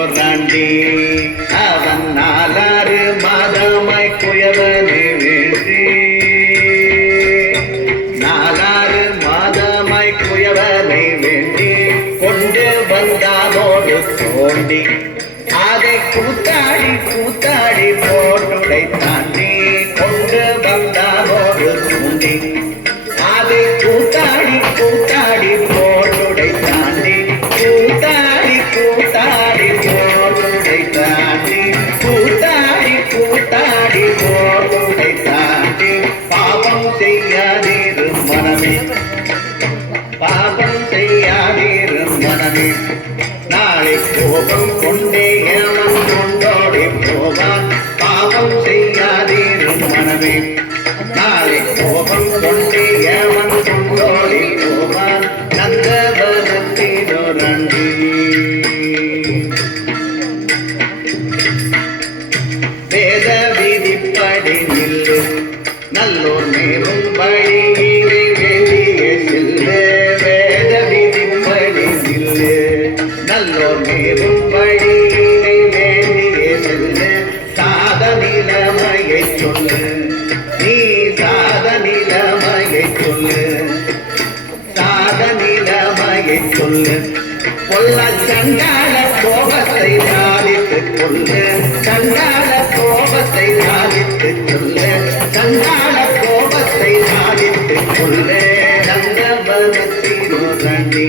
தீரோராண்டி அவன் 4 மாதமாய் குயவனை வேண்டி 4 மாதமாய் குயவனை வேண்டி கொண்டு வந்தானோடு தோண்டி அதை கூத்தாடி கூத்தாடி போட்டுடை தாண்டி கொண்டு வந்தானோடு தோண்டி அதை கூத்தாடி கூத்தாடி போட்டுடை தாண்டி கூத்தாடி கூத்தாடி போட்டுடை தாண்டி கூத்தாடி கூத்தாடி போட்டுடை தாண்டி பாவம் செய்யாதீரு மனமே பாவம் செய்யாதீரு மனமே நாளை கோபம் கொண்டே அவன் கொண்டோடி போவான் பாவம் செய்யாதீரு மனமே நாளை கோபம் கொண்டே அவன் கொண்டோடி போவான் நந்தவனத்தினோரண்டி வேத விதிப்படி நில்லு நல்லோர் மேலும் வழியிலே வேண்டிய செல்லு வேத விதிப்படி நில்லு நல்லோர் மேலும் வழியிலே வேண்டிய செல்லு சாத நிலைமையை சொல்லு நீ சாத நிலைமையை சொல்லு சாத நிலைமையை சொல்லு கொல்ல சண்டால கோபத்தை சாதித்துக் கொள்ளு சண்டால கோபத்தை சாதித்துக் கொள்ளு சண்டால கோபத்தை சாதித்துக் கொள்ளு நந்தவனத்தினோரண்டி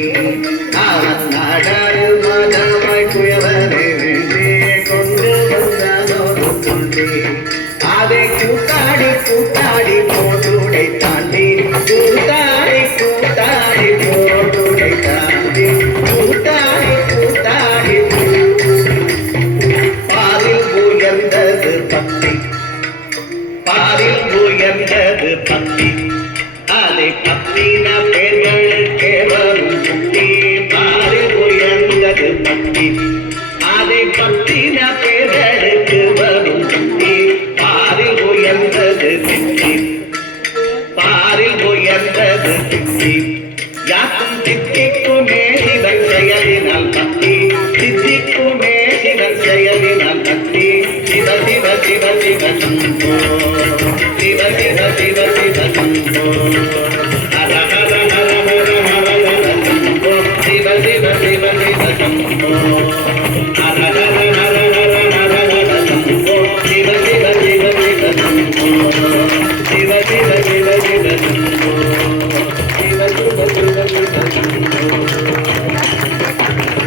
அவன் 4 மாதமாய் குயவனை வேண்டி கொண்டு வந்தானோடு கொண்டு அதை கூத்தாடி கூத்தாடி போட்டுடை தாண்டி கூத்தாடி கூத்தாடி போட்டுடை தாண்டி கூத்தாடி கூத்தாடி பாரில் உயர்ந்தது பக்தி பாரில் உயர்ந்தது பக்தி அதை பக்தின பேர்களுக்கே வரும் புக்தி பாரில் உயர்ந்தது பக்தி அதை பக்தின பேர்களுக்கு வரும் புக்தி பாரில் உயர்ந்தது புக்தி பாரில் உயர்ந்தது புக்தி யாக்கும் சித்திக்குமே சிவன் செயலினால் பக்தி சித்திக்குமே சிவன் செயலினால் பக்தி சிவ சிவ சிவ சிவ சம்போ சிவ சிவ சிவ சிவ சம்போ ஹர ஹர ஹர ஹர ஹர ஹர சம்போ சிவ சிவ சிவ சிவ சம்போ